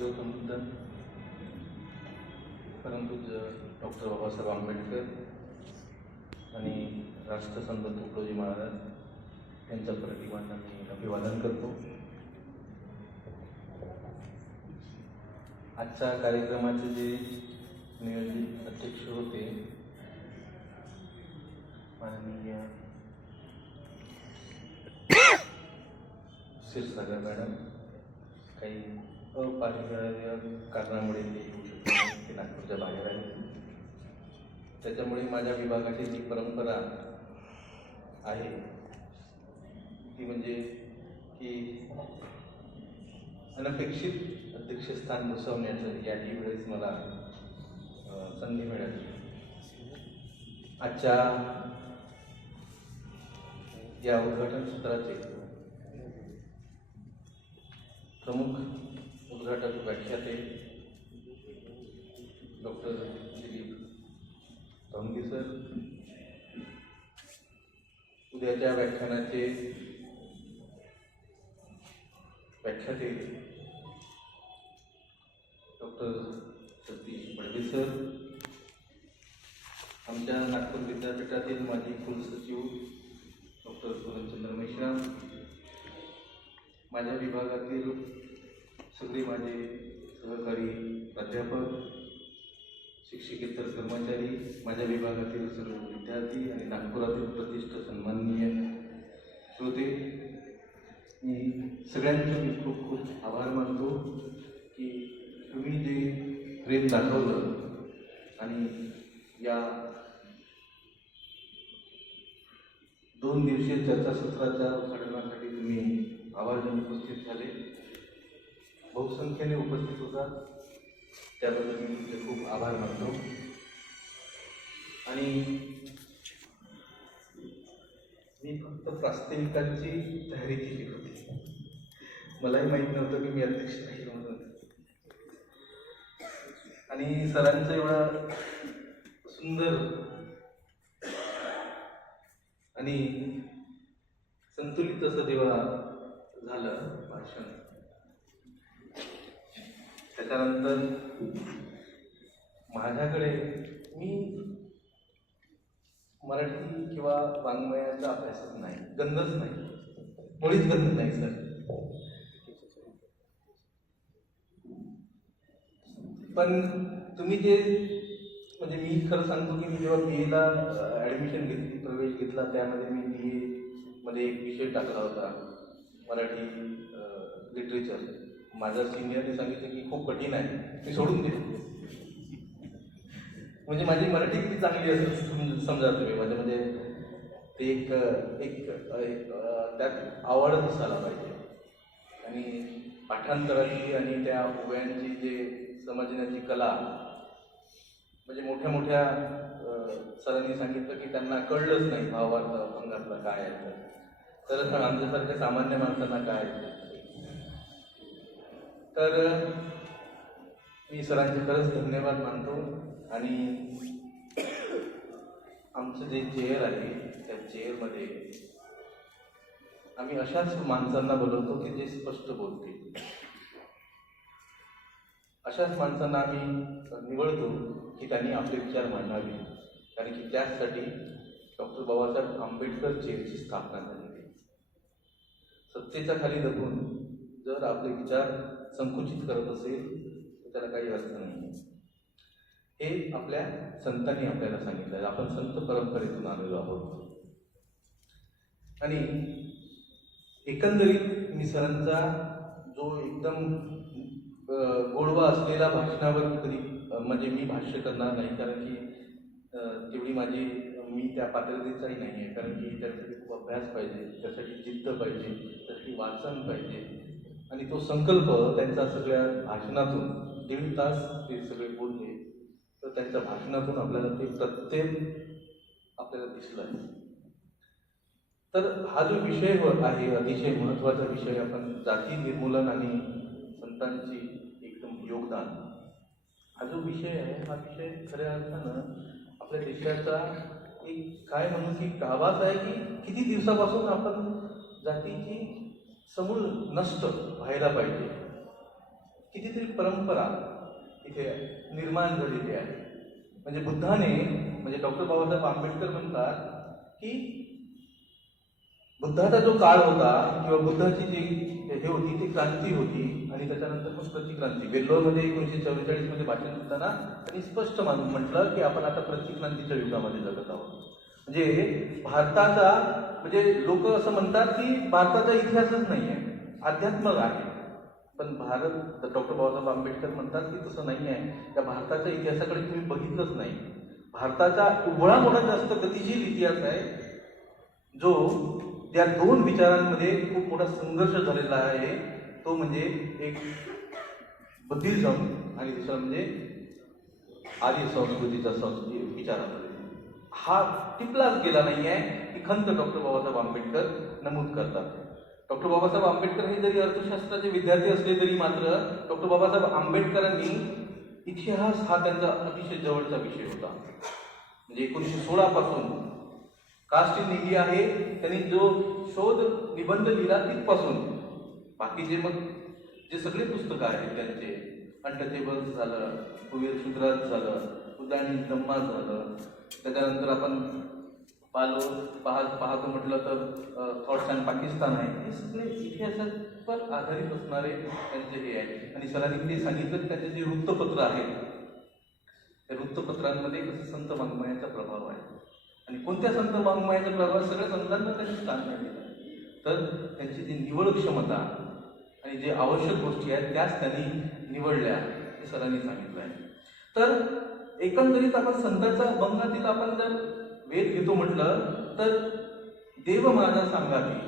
गौतमबुद्धन परंतु डॉक्टर बाबासाहेब आंबेडकर आणि राष्ट्रसंत तुकडोजी महाराज यांच्या प्रतिमांना मी अभिवादन करतो. आजच्या कार्यक्रमाचे जे नियोजित अध्यक्ष होते माननीय क्षीरसागर मॅडम काही अपरिहार्य कारणामुळे ते येऊ ते नागपूरच्या बाहेर आहे. त्याच्यामुळे माझ्या विभागाची जी परंपरा आहे ती म्हणजे की अनपेक्षित अध्यक्षस्थान बसवण्याचं याही वेळेस मला संधी मिळाली. आजच्या या उद्घाटन सत्राचे प्रमुख उद्घाटक व्याख्याते डॉक्टर दिलीप तोंगे सर. उद्याच्या व्याख्यानाचे व्याख्याते डॉक्टर सतीश बडवे सर. आमच्या नागपूर विद्यापीठातील माजी कुलसचिव डॉक्टर सुरेशचंद्र मेश्राम. माझ्या विभागातील सगळे माझे सहकारी प्राध्यापक शिक्षकेतर कर्मचारी माझ्या विभागातील सर्व विद्यार्थी आणि नागपुरातील प्रतिष्ठ सन्माननीय श्रोते मी सगळ्यांचे मी खूप खूप आभार मानतो की तुम्ही जे प्रेम दाखवलं आणि या दोन दिवसीय चर्चासत्राच्या उद्घाटनासाठी तुम्ही आवर्जून उपस्थित झाले. बहुसंख्येने उपस्थित होता. त्याबद्दल मी तुमचे खूप आभार मानतो. आणि मी फक्त प्रास्ताविकांची तयारी केली होती. मलाही माहीत नव्हतं की मी अध्यक्ष नाही म्हणून. आणि सरांचा एवढा सुंदर आणि संतुलित असं जेव्हा झालं भाषण त्याच्यानंतर माझ्याकडे मी मराठी किंवा वाङ्मयाचा अभ्यासच नाही गंधच नाही. मुळीच गंध नाही सर. पण तुम्ही जे म्हणजे मी खरं सांगतो की मी जेव्हा बी एला ॲडमिशन घेतली प्रवेश घेतला त्यामध्ये मी बी एमध्ये एक विषय टाकला होता. मराठी लिटरेचर माझ्या सिनियरने सांगितलं की खूप कठीण आहे. मी सोडून दिलं. म्हणजे माझी मराठी किती चांगली असेल समजा तुम्ही. म्हणजे म्हणजे ते एक एक एक, त्यात आवडत असायला पाहिजे. आणि पाठांतराची आणि त्या उभ्यांची जे समजण्याची कला म्हणजे मोठ्या मोठ्या सरांनी सांगितलं की त्यांना कळलंच नाही भावार्थ अभंगातलं काय आहे तर तर आमच्यासारख्या सामान्य माणसांना काय आहे तर मी सरांचे खरंच धन्यवाद मानतो आणि आमचं जे चेअर आहे त्या चेअरमध्ये आम्ही अशाच माणसांना बोलवतो की जे स्पष्ट बोलतील. अशाच माणसांना आम्ही निवडतो की त्यांनी आपले विचार मांडावे कारण की त्याचसाठी डॉक्टर बाबासाहेब आंबेडकर चेअरची स्थापना झालेली सत्तेच्या खाली दबून जर आपले विचार संकुचित करत असेल तर त्याला काही अर्थ नाही. हे आपल्या संतांनी आपल्याला सांगितलं आहे. आपण संत परंपरेतून आलेलो आहोत. आणि एकंदरीत मी सरांचा जो एकदम गोडवा असलेला भाषणावर कधी म्हणजे मी भाष्य करणार नाही कारण की तेवढी माझी मी त्या पात्रतेचाही नाही आहे. कारण की त्यासाठी खूप अभ्यास पाहिजे त्यासाठी जिद्द पाहिजे त्यासाठी वाचन पाहिजे. आणि तो संकल्प त्यांचा सगळ्या भाषणातून दीड तास ते सगळे बोलले तर त्यांच्या भाषणातून आपल्याला ते प्रत्येक आपल्याला दिसलं आहे. तर हा जो विषय आहे अतिशय महत्त्वाचा विषय आपण जाती निर्मूलन आणि संतांची एकदम योगदान. हा जो विषय आहे हा विषय खऱ्या अर्थानं आपल्या देशाचा एक काय म्हणू की गावाच आहे की किती दिवसापासून आपण जातीची समूळ नष्ट व्हायला पाहिजे. कितीतरी परंपरा इथे निर्माण झालेली आहे. म्हणजे बुद्धाने म्हणजे डॉक्टर बाबासाहेब आंबेडकर म्हणतात की बुद्धाचा जो काळ होता किंवा बुद्धाची जी हे होती ती क्रांती होती आणि त्याच्यानंतर मग प्रतिक्रांती. वेल्लोरमध्ये एकोणीशे चव्वेचाळीसमध्ये भाषण करताना त्यांनी स्पष्ट म्हटलं की आपण आता प्रतिक्रांतीच्या युगामध्ये जगत आहोत. म्हणजे भारताचा म्हणजे लोक असं म्हणतात की भारताचा इतिहासच नाही आहे अध्यात्मक आहे. पण भारत डॉक्टर बाबासाहेब आंबेडकर म्हणतात की तसं नाही आहे त्या भारताच्या इतिहासाकडे तुम्ही बघितलंच नाही. भारताचा उघडा मोठा जास्त गतिशील इतिहास आहे जो त्या दोन विचारांमध्ये खूप मोठा संघर्ष झालेला आहे. तो म्हणजे एक बुद्धिझम आणि दुसरा म्हणजे आदी संस्कृतीचा संस्कृती विचारांमध्ये. हा टिपलाच गेला नाही आहे की खंत डॉक्टर बाबासाहेब आंबेडकर नमूद करतात. डॉक्टर बाबासाहेब आंबेडकर हे जरी अर्थशास्त्राचे विद्यार्थी असले तरी मात्र डॉक्टर बाबासाहेब आंबेडकरांनी इतिहास हा त्यांचा अतिशय जवळचा विषय होता. म्हणजे एकोणीसशे सोळापासून कास्ट इन इंडिया आहे त्यांनी जो शोध निबंध लिहिला तिथपासून. बाकीचे मग जे सगळे पुस्तकं आहेत त्यांचे अनटचेबल्स झालं कुवीर शुद्राज झालं उदानी दम्मा झालं त्याच्यानंतर आपण पालो पाहत पाहतो म्हटलं तर थॉट्स अँड पाकिस्तान आहे. हे सगळे इतिहासावर आधारित असणारे त्यांचे हे आहे. आणि सरांनी ते सांगितलं की त्याचे जे वृत्तपत्र आहेत त्या वृत्तपत्रांमध्ये कसं संत वाङ्मयाचा प्रभाव आहे. आणि कोणत्या संत वाङ्मयाचा प्रभाव सगळ्या संतांना त्यांनी स्थान मिळालेलं आहे. तर त्यांची जी निवड क्षमता आणि जे आवश्यक गोष्टी आहेत त्याच त्यांनी निवडल्या हे सरांनी सांगितलं आहे. तर एकंदरीत आपण संतांच्या अभंगातील आपण जर वेद घेतो म्हटलं तर देव माझा सांगावी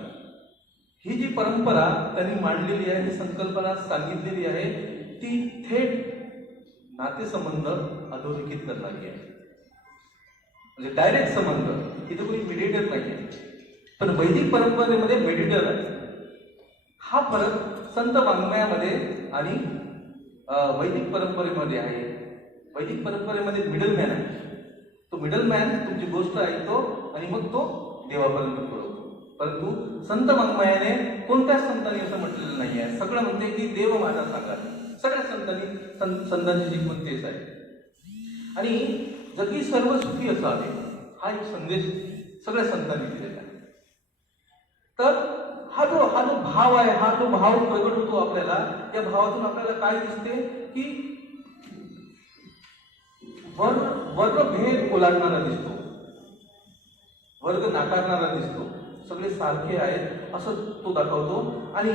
ही जी परंपरा त्यांनी मांडलेली आहे ही संकल्पना सांगितलेली आहे ती थेट नातेसंबंध अधोरेखित करणारी आहे. म्हणजे डायरेक्ट संबंध इथे कोणी मेडिटर नाही आहे पण वैदिक परंपरेमध्ये मेडिटर आहे हा फरक संत वाङ्मयामध्ये आणि वैदिक परंपरेमध्ये आहे. वैदिक परंपरेमध्ये मिडल मॅन आहे. तो मिडल मॅन तुमची गोष्ट ऐकतो आणि मग तो देवापर्यंत पोहोचतो परंतु संत वाङ्मयाने कोणत्याच संतांनी असं म्हटलेलं नाही आहे सगळं म्हणते की देव माझा सांगा सगळ्या संतांनी संतांची जीवन तेच आहे आणि जगी सर्व सुखी असावे हा एक संदेश सगळ्या संतांनी दिलेला आहे. तर हा जो हा जो भाव आहे हा जो भाव प्रगट होतो आपल्याला या भावातून आपल्याला काय दिसते की वर्ग वर्गभेद ओलांडणारा दिसतो. वर्ग नाकारणारा दिसतो. सगळे सारखे आहेत असं तो दाखवतो. आणि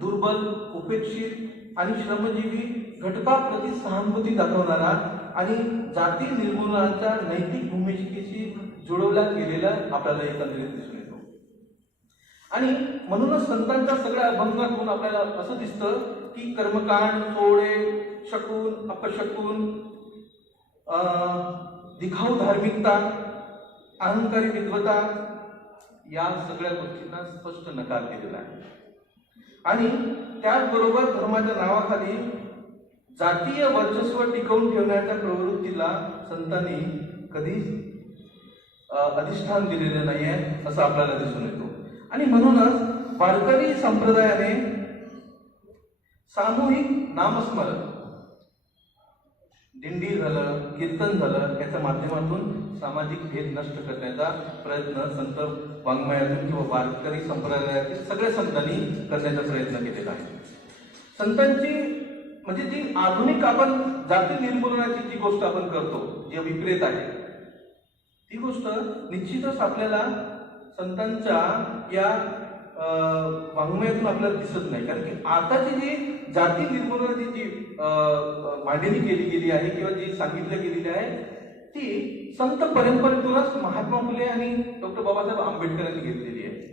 दुर्बल उपेक्षित आणि श्रमजीवी घटकाप्रती सहानुभूती दाखवणारा आणि जाती निर्मूलनाच्या नैतिक भूमिकेशी जुळवला गेलेला आपल्याला एकंदरीत दिसून येतो. आणि म्हणूनच संतांच्या सगळ्या अभंगातून आपल्याला असं दिसतं की कर्मकांड सोळे शकून अपशकून दिखाऊ धार्मिकता अहंकारी विद्वता या सगळ्या गोष्टींना स्पष्ट नकार दिलेला आहे. आणि त्याचबरोबर धर्माच्या नावाखाली जातीय वर्चस्व टिकवून ठेवण्याच्या प्रवृत्तीला संतांनी कधीच अधिष्ठान दिलेलं नाही आहे असं आपल्याला दिसून येतो. आणि म्हणूनच वारकरी संप्रदायाने सामूहिक नामस्मरण दिंडी झालं कीर्तन झालं याच्या माध्यमातून सामाजिक भेद नष्ट करण्याचा प्रयत्न संत वाङ्मयातून किंवा वारकरी संप्रदायातील सगळ्या संतांनी करण्याचा प्रयत्न केलेला आहे. संतांची म्हणजे जी आधुनिक आपण जाती निर्मूलनाची जी गोष्ट आपण करतो जी विक्रेत आहे ती गोष्ट निश्चितच आपल्याला संतांच्या या वाङ्मयातून आपल्याला दिसत नाही. कारण की आताची जी जाती निर्मूलनाची जी मांडणी केली गेली आहे किंवा जी सांगितलं गेलेली आहे ती संत परंपरेतूनच महात्मा फुले आणि डॉक्टर बाबासाहेब आंबेडकरांनी घेतलेली आहे.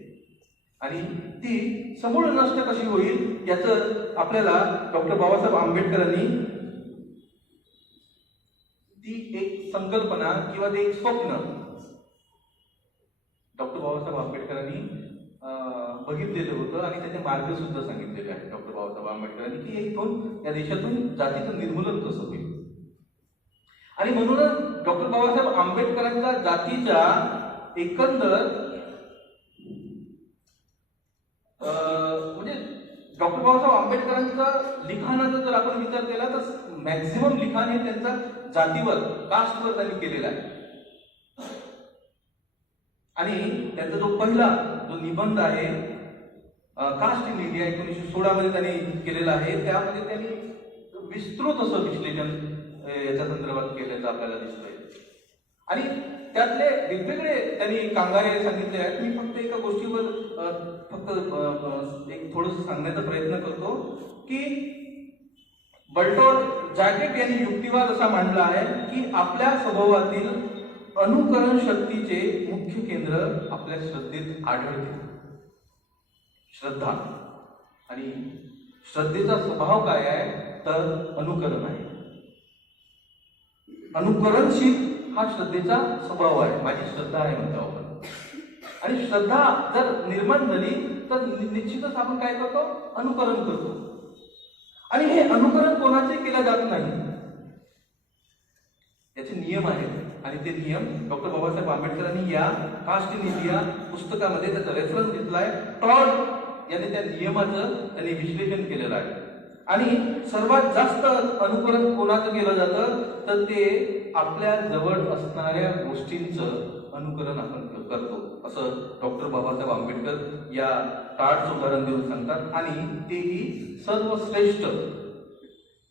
आणि ती समूळ नष्ट कशी होईल याचं आपल्याला डॉक्टर बाबासाहेब आंबेडकरांनी ती एक संकल्पना किंवा ते एक स्वप्न डॉक्टर बाबासाहेब आंबेडकरांनी अं, बघितलेलं होतं आणि त्याचे मार्ग सुद्धा सांगितलेले आहेत. डॉक्टर बाबासाहेब आंबेडकरांनी की इथून या देशातून जातीचं निर्मूलन कसं होईल? आणि म्हणूनच डॉक्टर बाबासाहेब आंबेडकरांच्या जातीच्या एकंदर म्हणजे डॉक्टर बाबासाहेब आंबेडकरांचा लिखाणाचा जर आपण विचार केला तर मॅक्झिमम लिखाण हे त्यांचा जातीवर कास्टवर त्यांनी केलेलं आहे. आणि त्यांचा जो पहिला जो निबंध आहे कास्ट इन इंडिया एकोणीसशे सोळा मध्ये त्यांनी केलेला आहे. त्यामध्ये त्यांनी विस्तृत असं विश्लेषण याच्या संदर्भात केल्याचं आपल्याला दिसतंय. आणि त्यातले वेगवेगळे त्यांनी कांगारे सांगितले आहेत. मी फक्त एका गोष्टीवर फक्त एक थोडस सांगण्याचा प्रयत्न करतो की बल्टोर जॅकेट यांनी युक्तिवाद असा मांडला आहे की आपल्या स्वभावातील अनुकरण शक्तीचे मुख्य केंद्र आपल्या श्रद्धेत आढळते. श्रद्धा. आणि श्रद्धेचा स्वभाव काय आहे? तर अनुकरण आहे. अनुकरणशील हा श्रद्धेचा स्वभाव आहे. माझी श्रद्धा आहे म्हणतो आपण. आणि श्रद्धा जर निर्माण झाली तर निश्चितच आपण काय करतो? अनुकरण करतो. आणि हे अनुकरण कोणाचे केलं जात नाही? याचे नियम आहेत. आणि ते नियम डॉक्टर बाबासाहेब आंबेडकरांनी या कास्ट इन इंडिया पुस्तकामध्ये त्याचा रेफरन्स घेतलाय. टॉड याने त्या नियमाचं त्यांनी विश्लेषण केलेलं आहे. आणि सर्वात जास्त अनुकरण कोणाचं केलं जातं? तर ते आपल्या जवळ असणाऱ्या गोष्टींचं अनुकरण आपण करतो. असं डॉक्टर बाबासाहेब आंबेडकर या कार्डचं उदाहरण देऊन सांगतात. आणि तेही सर्वश्रेष्ठ.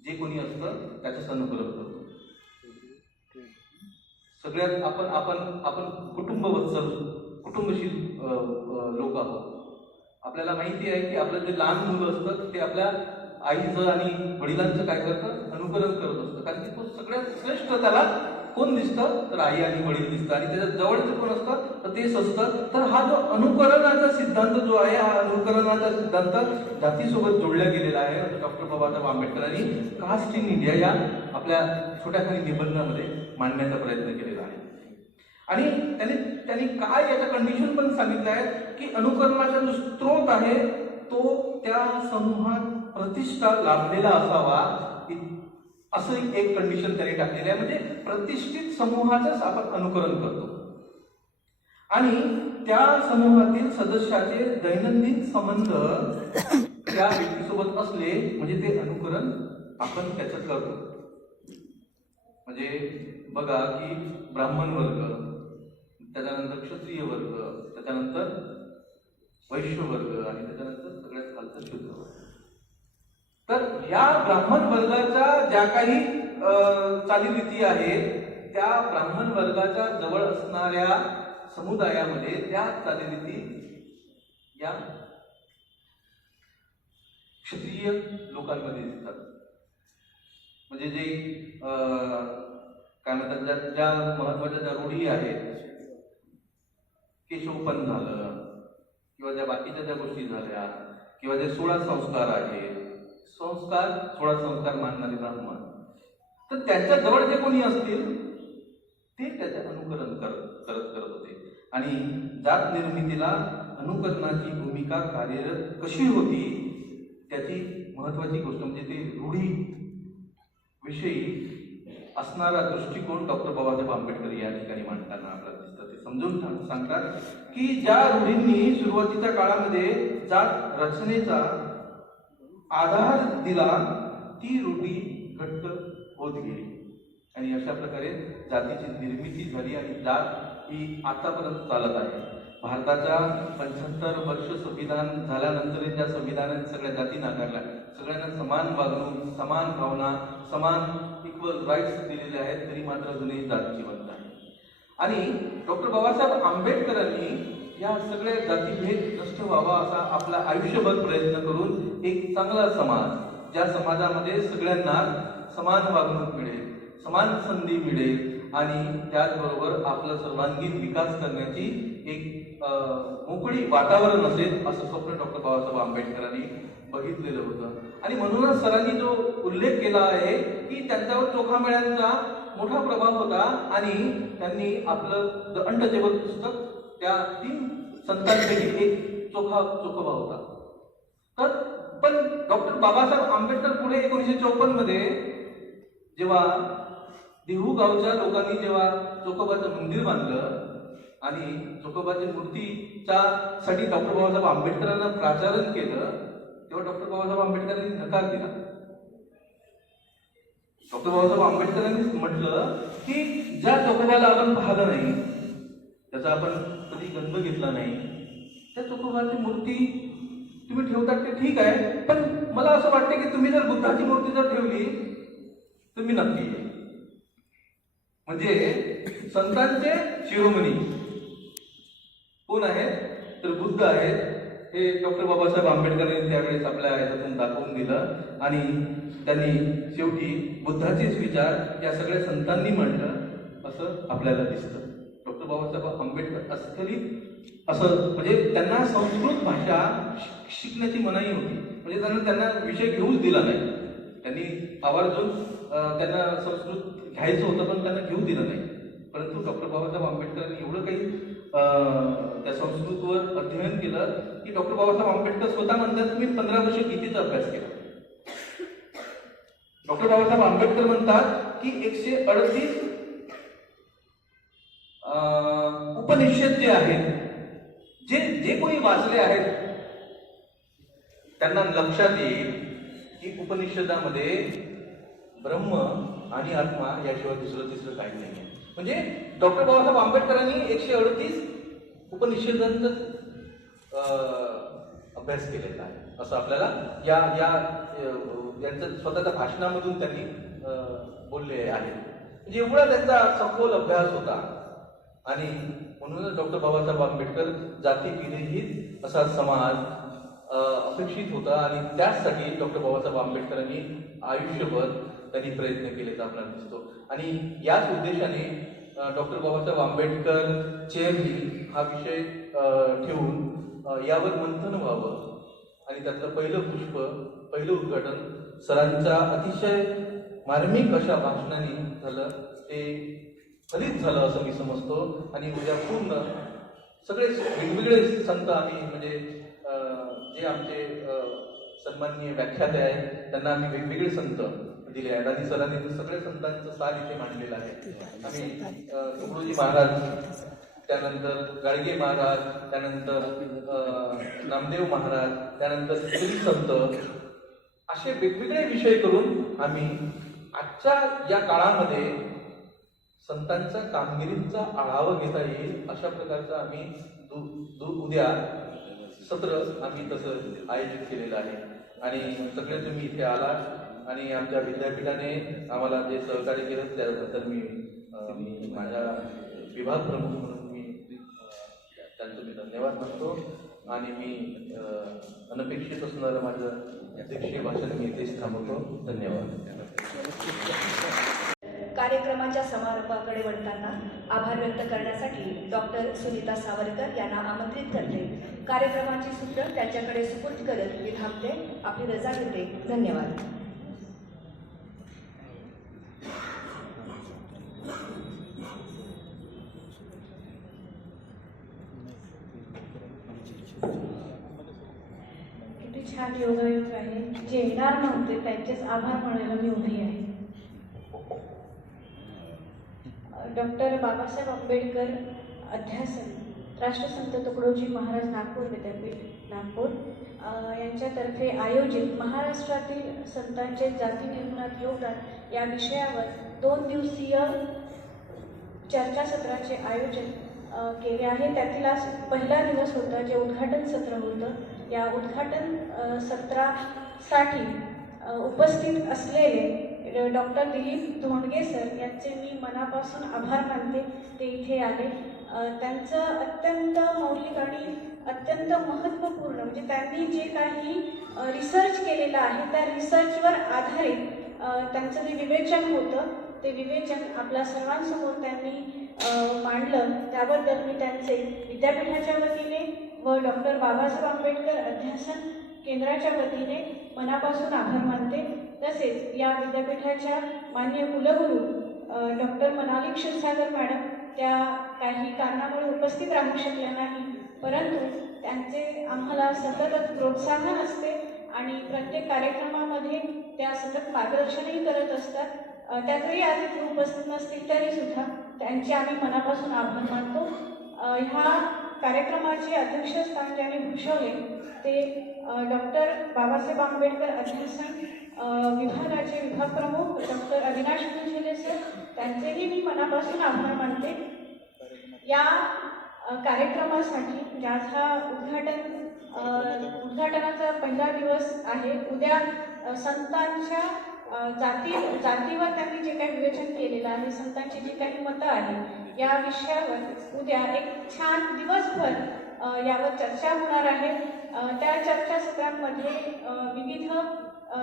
जे कोणी असतं त्याचं अनुकरण करतो. सगळ्यात आपण आपण आपण कुटुंब वत्सल कुटुंबशील लोक आहोत. आपल्याला माहिती आहे की आपलं जे लहान मुलं असतं ते आपल्या आईचं आणि वडिलांचं काय करतं अनुकरण करत असतं कारण की तो सगळ्यात श्रेष्ठ त्याला कोण दिसतं? तर आई आणि वडील दिसतं आणि त्याच्या जवळचं कोण असतं तर तेच असतं तर हा जो अनुकरणाचा सिद्धांत जो आहे हा अनुकरणाचा सिद्धांत जातीसोबत जोडला गेलेला आहे. डॉक्टर बाबासाहेब आंबेडकरांनी कास्ट इन इंडिया या आपल्या छोट्या खाली निबंधामध्ये मांडण्याचा प्रयत्न केलेला आहे. आणि त्यांनी त्यांनी काय याचं कंडिशन पण सांगितलं आहे की अनुकरणाचा जो स्त्रोत आहे तो त्या समूहात प्रतिष्ठा लाभलेला असावा. असं एक- एक कंडिशन त्यांनी टाकलेलं आहे. म्हणजे प्रतिष्ठित समूहाचंच आपण अनुकरण करतो. आणि त्या समूहातील सदस्याचे दैनंदिन संबंध त्या व्यक्तीसोबत असले म्हणजे ते अनुकरण आपण त्याचं करतो. म्हणजे बघा की ब्राह्मण वर्ग त्याच्यानंतर क्षत्रिय वर्ग त्याच्यानंतर वैश्य वर्ग आणि त्याच्यानंतर सगळ्यात खालचं शुद्ध वर्ग. तर या ब्राह्मण वर्गाच्या ज्या काही चालीरीती आहेत त्या ब्राह्मण वर्गाच्या जवळ असणाऱ्या समुदायामध्ये त्या चालीरीती या क्षत्रिय लोकांमध्ये दिसतात. म्हणजे जे काय म्हणतात ज्या ज्या महत्त्वाच्या ज्या रूढी आहेत केशोपन झालं किंवा ज्या बाकीच्या ज्या गोष्टी झाल्या किंवा जे सोळा संस्कार आहेत संस्कार सोळा संस्कार मानणारे ब्राह्मण. तर त्यांच्या जवळ जे कोणी असतील ते त्याचे अनुकरण करत करत करत होते. आणि जात निर्मितीला अनुकरणाची भूमिका कार्यरत कशी होती त्याची महत्वाची गोष्ट म्हणजे ते रूढी विषयी असणारा दृष्टिकोन डॉक्टर बाबासाहेब आंबेडकर या ठिकाणी मांडताना आपल्याला समजून सांग- सांगतात की ज्या रूढींनी सुरुवातीच्या काळामध्ये जात रचनेचा आधार दिला ती रूढी घट्ट होत गेली. आणि अशा प्रकारे जातीची निर्मिती झाली आणि जात ही आतापर्यंत चालत आहे. भारताच्या पंच्याहत्तर वर्ष संविधान झाल्यानंतर ज्या संविधानाने सगळ्या जाती नाकारल्या. सगळ्यांना समान वागणूक समान भावना समान इक्वल राईट्स दिलेले आहेत तरी मात्र अजूनही जात जिवंत आणि डॉक्टर बाबासाहेब आंबेडकरांनी या सगळ्या जातीभेद नष्ट व्हावा असा आपला आयुष्यभर प्रयत्न करून एक चांगला समाज ज्या समाजामध्ये सगळ्यांना समान वागणूक मिळेल समान संधी मिळेल आणि त्याचबरोबर आपला सर्वांगीण विकास करण्याची एक मोकळी वातावरण असेल असं स्वप्न डॉक्टर बाबासाहेब आंबेडकरांनी बघितलेलं होतं. आणि म्हणूनच सरांनी जो उल्लेख केला आहे की त्यांच्यावर चोखामेळ्यांचा मोठा प्रभाव होता आणि त्यांनी आपलं द अनटचेबल पुस्तक त्या तीन संतांपैकी एक चोखा चोखोबा होता. तर पण डॉक्टर बाबासाहेब आंबेडकर पुढे एकोणीसशे चौपन्नमध्ये जेव्हा देहू गावच्या लोकांनी जेव्हा चोखोबाचं मंदिर बांधलं आणि चोखोबाची मूर्तीच्या साठी डॉक्टर बाबासाहेब आंबेडकरांना प्राचारण केलं तेव्हा डॉक्टर बाबासाहेब आंबेडकरांनी नकार दिला. डॉक्टर बाबासाहेब आंबेडकरांनी म्हटलं की ज्या चोकोबाला आपण पाहिलं नाही त्याचा आपण कधी गंध घेतला नाही त्या चोकोबाची मूर्ती तुम्ही ठेवतात ते ठीक आहे पण मला असं वाटतं की तुम्ही जर बुद्धाची मूर्ती जर ठेवली तर मी नक्की म्हणजे संतांचे शिरोमणी कोण आहेत? तर बुद्ध आहेत हे डॉक्टर बाबासाहेब आंबेडकरांनी त्यावेळेस आपल्या ह्याच्यातून दाखवून दिलं. आणि त्यांनी शेवटी बुद्धाचेच विचार या सगळ्या संतांनी मांडलं असं आपल्याला दिसतं. डॉक्टर बाबासाहेब आंबेडकर अस्खलित असं म्हणजे त्यांना संस्कृत भाषा शिक- शिकण्याची मनाई होती. म्हणजे त्यांना त्यांना विषय घेऊच दिला नाही. त्यांनी आवर्जून त्यांना संस्कृत घ्यायचं होतं पण त्यांना घेऊ दिलं नाही. परंतु डॉक्टर बाबासाहेब आंबेडकरांनी एवढं काही त्या संस्कृतवर अध्ययन केलं की डॉक्टर बाबासाहेब आंबेडकर स्वतः म्हणतात मी पंधरा वर्ष गीतेचा अभ्यास केला. डॉक्टर बाबासाहेब आंबेडकर म्हणतात की एकशे अडतीस अं, उपनिषद जे आहेत जे जे कोणी वाचले आहेत त्यांना लक्षात येईल की उपनिषदामध्ये ब्रह्म आणि आत्मा याशिवाय दुसरं तिसरं काही नाही आहे म्हणजे डॉक्टर बाबासाहेब आंबेडकरांनी एकशे अडतीस उपनिषदांचं अभ्यास केलेला आहे. असं आपल्याला या या यांचं स्वतःच्या भाषणामधून त्यांनी बोलले आहे. म्हणजे एवढा त्यांचा सखोल अभ्यास होता. आणि म्हणूनच डॉक्टर बाबासाहेब आंबेडकर जाती विरहित असा समाज अपेक्षित होता. आणि त्याचसाठी डॉक्टर बाबासाहेब आंबेडकरांनी आयुष्यभर त्यांनी प्रयत्न केलेचा आपल्याला दिसतो. आणि याच उद्देशाने डॉक्टर बाबासाहेब आंबेडकर चेअरली हा विषय ठेवून यावर मंथन व्हावं. आणि त्यातलं पहिलं पुष्प पहिलं उद्घाटन सरांच्या अतिशय मार्मिक अशा भाषणाने झालं. ते फलित झालं असं मी समजतो. आणि उद्या पूर्ण सगळे वेगवेगळे संत आम्ही म्हणजे जे आमचे सन्माननीय व्याख्याते आहेत त्यांना आम्ही वेगवेगळे संत दिले आहेत. आणि सरांनी सगळ्या सगळे संतांचं सार इथे मांडलेलं आहे. आम्ही महाराज त्यानंतर गाडगे महाराज त्यानंतर नामदेव महाराज त्यानंतर श्री संत असे वेगवेगळे विषय करून आम्ही आजच्या या काळामध्ये संतांच्या कामगिरीचा आढावा घेता येईल अशा प्रकारचं आम्ही दु- दु- उद्या सत्र आम्ही तसं आयोजित केलेलं आहे. आणि सगळे तुम्ही इथे आला आणि आमच्या विद्यापीठाने आम्हाला जे सहकार्य केलं त्याबद्दल मी माझ्या विभाग प्रमुख म्हणून त्यांचं मी धन्यवाद म्हणतो. आणि मी अनपेक्षित असणारं माझं अध्यक्षीय भाषण मी इथेच थांबवतो. धन्यवाद. कार्यक्रमाच्या समारंभाकडे वळताना आभार व्यक्त करण्यासाठी डॉक्टर सुनीता सावरकर यांना आमंत्रित करते. कार्यक्रमाची सूत्र त्यांच्याकडे सुपूर्द करत मी थांबते. आपली रजा घेते. धन्यवाद किती छान योगायोग आहे आभार येणार त्यांचेच आभार मानायला मी उभी आहे. डॉक्टर बाबासाहेब आंबेडकर अध्यासन राष्ट्रसंत तुकडोजी महाराज नागपूर विद्यापीठ नागपूर यांच्यातर्फे आयोजित महाराष्ट्रातील संतांचे जाती निर्मूलनात योगदान या विषयावर दोन दिवसीय चर्चासत्राचे आयोजन केले आहे. त्यातील आज पहिला दिवस होता जे उद्घाटन सत्र होतं. या उद्घाटन सत्रा साठी उपस्थित असलेले डॉक्टर दिलीप धोंडगे सर यांचे मी मनापासून आभार मानते. ते इथे आले. त्यांचं अत्यंत मौलिक आणि अत्यंत महत्त्वपूर्ण म्हणजे त्यांनी जे काही रिसर्च केलेलं आहे त्या रिसर्चवर आधारित त्यांचं जे विवेचन होतं ते विवेचन आपल्या सर्वांसमोर त्यांनी मांडलं. त्याबद्दल मी त्यांचे विद्यापीठाच्या वतीने व डॉक्टर बाबासाहेब आंबेडकर अध्यासन केंद्राच्या वतीने मनापासून आभार मानते. तसेच या विद्यापीठाच्या मान्य कुलगुरू डॉक्टर मनाली क्षीरसागर मॅडम त्या काही कारणामुळे उपस्थित राहू शकल्या नाही. परंतु त्यांचे आम्हाला सतत प्रोत्साहन असते आणि प्रत्येक कार्यक्रमामध्ये त्या सतत मार्गदर्शनही करत असतात. त्या जरी आज इथे उपस्थित नसतील तरीसुद्धा त्यांचे आम्ही मनापासून आभार मानतो. ह्या कार्यक्रमाचे अध्यक्षस्थान ज्याने भूषवले ते डॉक्टर बाबासाहेब आंबेडकर अधिवेशन विभागाचे विभाग प्रमुख डॉक्टर अविनाश मुंझेले सर त्यांचेही मी मनापासून आभार मानते. या कार्यक्रमासाठी ज्याचा आज हा उद्घाटन उद्घाटनाचा पहिला दिवस आहे उद्या संतांच्या जाती जातीवर त्यांनी जे काही विवेचन केलेलं आहे संतांची जी काही मतं आहे या विषयावर उद्या एक छान दिवसभर यावर चर्चा होणार आहे. त्या चर्चासत्रांमध्ये विविध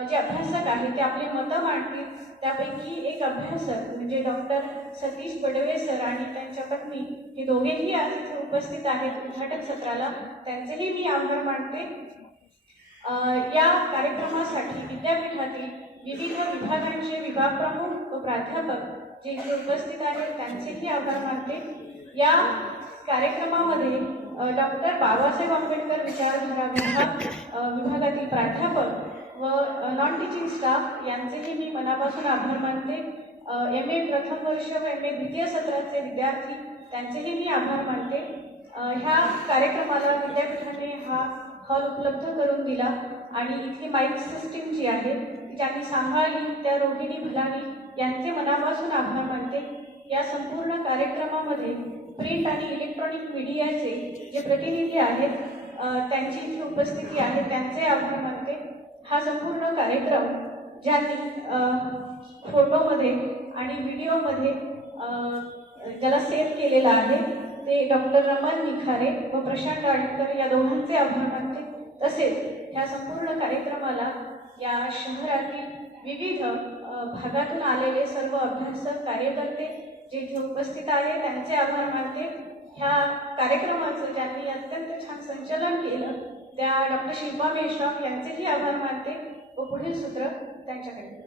जे अभ्यासक आहेत ते आपले मतं मांडतील. त्यापैकी एक अभ्यासक म्हणजे डॉक्टर सतीश बडवे सर आणि त्यांच्या पत्नी हे दोघेही आज इथे उपस्थित आहेत. उद्घाटन सत्राला त्यांचेही मी आभार मानते. या कार्यक्रमासाठी विद्यापीठातील विविध विभागांचे विभाग प्रमुख व प्राध्यापक जे इथे उपस्थित आहेत त्यांचेही आभार मानते. या कार्यक्रमामध्ये डॉक्टर बाबासाहेब आंबेडकर विचारधारा विभाग विभागातील प्राध्यापक व नॉन टीचिंग स्टाफ यांचेही मी मनापासून आभार मानते. एम ए प्रथम वर्ष व एम ए द्वितीय सत्राचे विद्यार्थी त्यांचेही मी आभार मानते. ह्या कार्यक्रमाला विद्यापीठाने हा हॉल उपलब्ध करून दिला आणि इथली माईक सिस्टीम जी आहे ती ज्यांनी सांभाळली त्या रोहिणी भलानी यांचे मनापासून आभार मानते. या संपूर्ण कार्यक्रमामध्ये प्रिंट आणि इलेक्ट्रॉनिक मीडियाचे जे प्रतिनिधी आहेत त्यांची जी उपस्थिती आहे त्यांचे आभार मानते. हा संपूर्ण कार्यक्रम ज्यांनी फोटोमध्ये आणि व्हिडिओमध्ये ज्याला सेव्ह केलेला आहे ते डॉक्टर रमण निखारे व प्रशांत आडकर या दोघांचे आभार मानते. तसेच ह्या संपूर्ण कार्यक्रमाला या शहरातील विविध भागातून आलेले सर्व अभ्यासक कार्यकर्ते जे इथे उपस्थित आहे त्यांचे आभार मानते. ह्या कार्यक्रमाचं ज्यांनी अत्यंत छान संचालन केलं त्या डॉक्टर शिल्पा मेश्राम यांचेही आभार मानते व पुढील सूत्र त्यांच्याकडे.